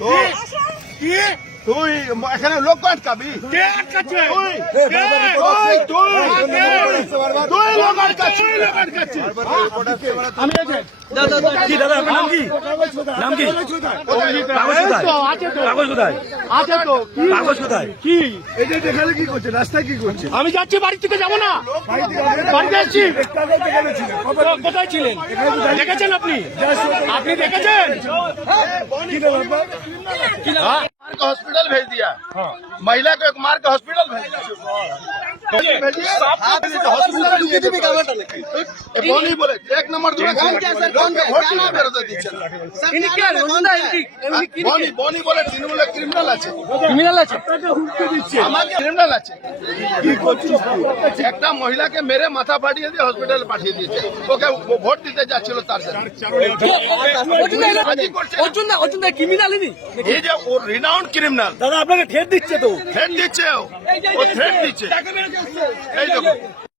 তো তুই এখানে লোক আটকাবি? কে আটকাচ্ছে? তুই লোক আটকাচ্ছিস। আমি এজেন্ট। কি দাদা আপনার নাম কি? নাম কি? কাগজ কোথায়? কাগজ কোথায়? আছে তো কাগজ কোথায়? কি? এটা দেখালে কি করছে? রাস্তায় কি করছে? আমি যাচ্ছি, বাড়ি থেকে যাবো না, বাড়িতে আসছি। কোথায় ছিলেন? দেখেছেন আপনি? আপনি দেখেছেন? मार के हॉस्पिटल भेज दिया। महिला को एक मार के हॉस्पिटल भेज दिया। बोली बोले एक नंबर बोनी बोले तृणमूल क्रिमिनाल আছে আমাকে ক্রিমিনাল আছে। কি করছিস? একটা মহিলাকে মেরে মাথা ফাটিয়ে দিয়ে হসপিটালে পাঠিয়ে দিয়েছে। ওকে ভোট দিতে যাচ্ছিল তার সাথে। এই যে ও রিনাউন্ড ক্রিমিনাল দাদা আপনাকে ঠেট দিচ্ছে তো। থ্রেট দিচ্ছে, ও থ্রেট দিচ্ছে। এই দেখো